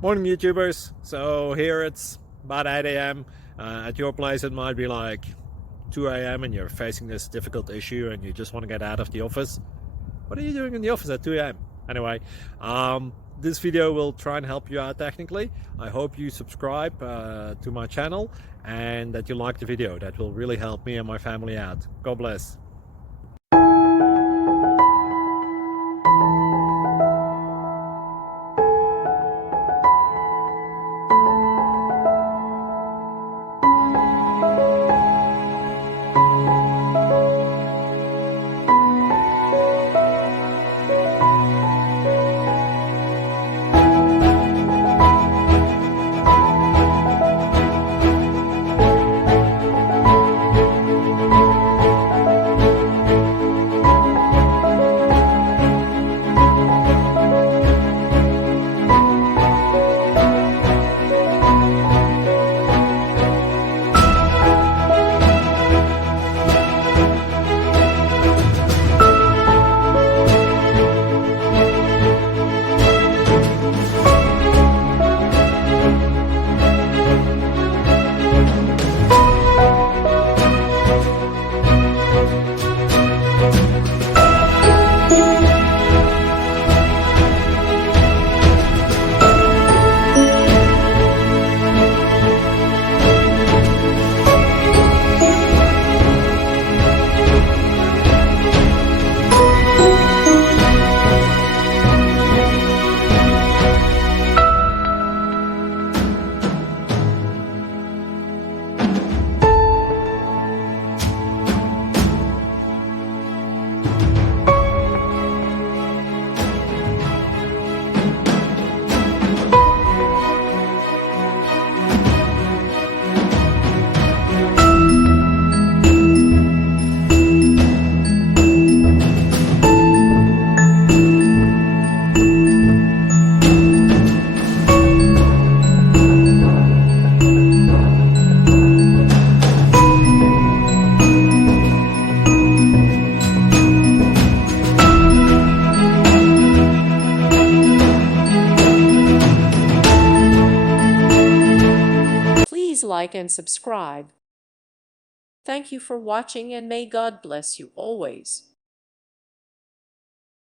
Morning YouTubers. So here it's about 8 a.m. At your place it might be like 2 a.m. and you're facing this difficult issue and you just want to get out of the office. What are you doing in the office at 2 a.m.? Anyway, this video will try and help you out technically. I hope you subscribe to my channel and that you like the video. That will really help me and my family out. God bless. Please like and subscribe. Thank you for watching and may God bless you always.